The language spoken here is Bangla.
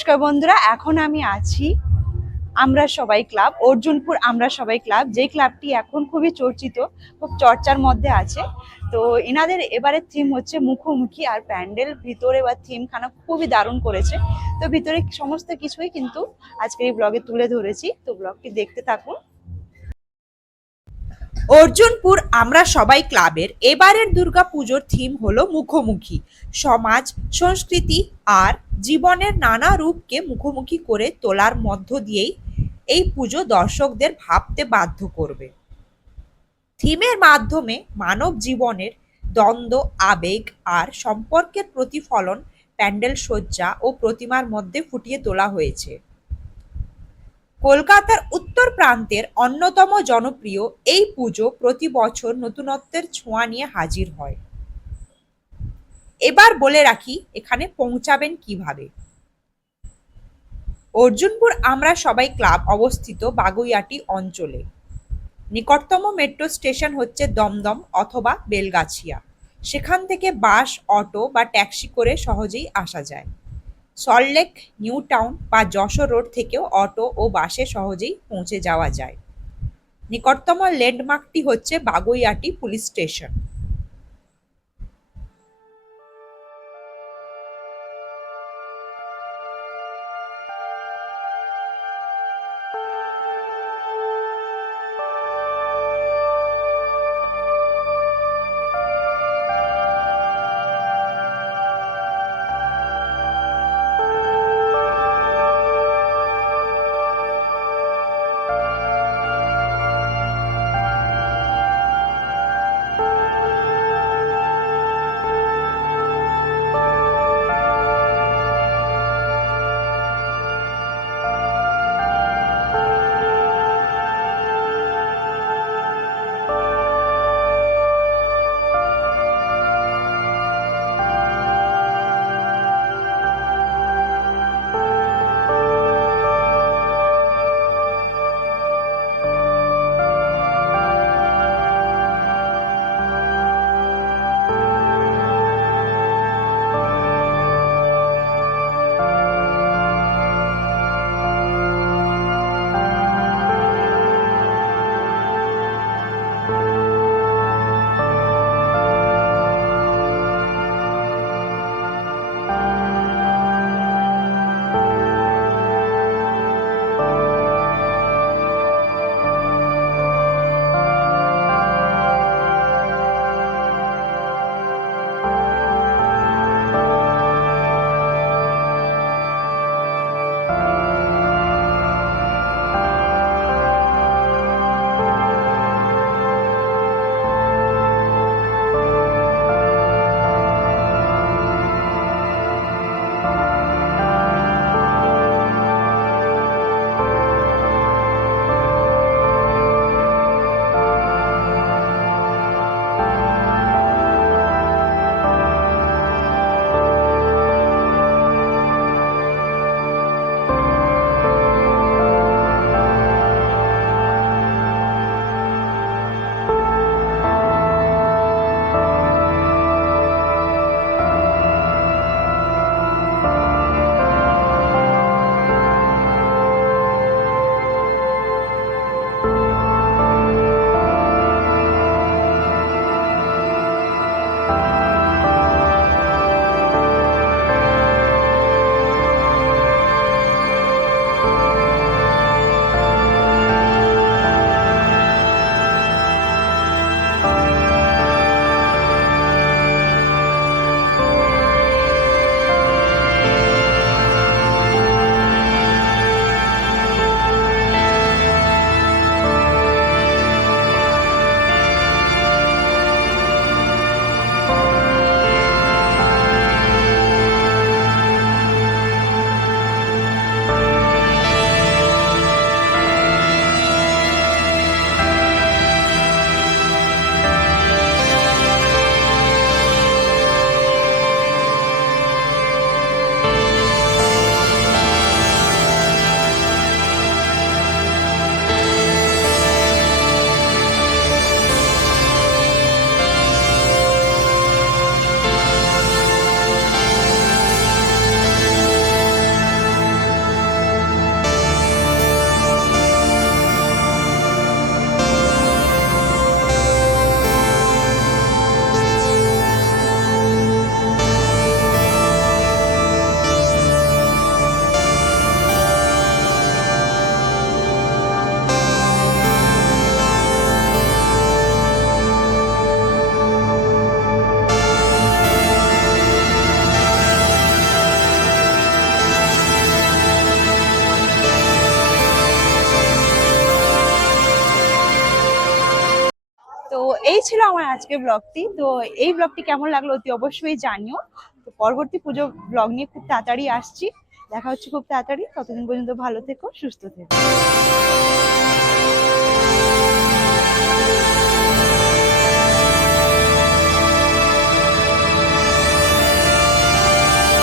নমস্কার বন্ধুরা, এখন আমি আছি আমরা সবাই ক্লাব, অর্জুনপুর আমরা সবাই ক্লাব যেই ক্লাবটি এখন খুবই চর্চিত, খুব চর্চার মধ্যে আছে। তো এনাদের এবারের থিম হচ্ছে মুখোমুখি আর প্যান্ডেল, ভিতরে বা থিমখানা খুবই দারুণ করেছে। তো ভিতরে সমস্ত কিছুই কিন্তু আজকের এই ব্লগে তুলে ধরেছি। তো ব্লগটি দেখতে থাকুন। অর্জুনপুর আমরা সবাই ক্লাবের, এবারের দুর্গাপুজোর থিম হলো মুখোমুখি। সমাজ, সংস্কৃতি আর জীবনের নানা রূপকে মুখোমুখি করে তোলার মধ্য দিয়েই এই পুজো দর্শকদের ভাবতে বাধ্য করবে। থিমের মাধ্যমে মানব জীবনের দ্বন্দ্ব, আবেগ আর সম্পর্কের প্রতিফলন প্যান্ডেল সজ্জা ও প্রতিমার মধ্যে ফুটিয়ে তোলা হয়েছে। কলকাতার উত্তর প্রান্তের অন্যতম জনপ্রিয় এই পুজো প্রতি বছর নতুনত্বের ছোঁয়া নিয়ে হাজির হয়। এবার বলে রাখি, এখানে পৌঁছাবেন কীভাবে? অর্জুনপুর আমরা সবাই ক্লাব অবস্থিত বাগুইয়াটি অঞ্চলে। নিকটতম মেট্রো স্টেশন হচ্ছে দমদম অথবা বেলগাছিয়া। সেখান থেকে বাস, অটো বা ট্যাক্সি করে সহজেই আসা যায়। সল্টলেক নিউ টাউন বা যশোর রোড থেকেও অটো ও বাসে সহজেই পৌঁছে যাওয়া যায়। নিকটতম ল্যান্ডমার্কটি হচ্ছে বাগুইআটি পুলিশ স্টেশন। তো এই ছিল আমার আজকের ব্লগটি তো এই ব্লগটি কেমন লাগল অতি অবশ্যই জানিও। তো পরবর্তী পুজো ব্লগ নিয়ে খুব তাড়াতাড়ি আসছি। দেখা হচ্ছে খুব তাড়াতাড়ি। ততদিন পর্যন্ত ভালো থেকো, সুস্থ থেকো।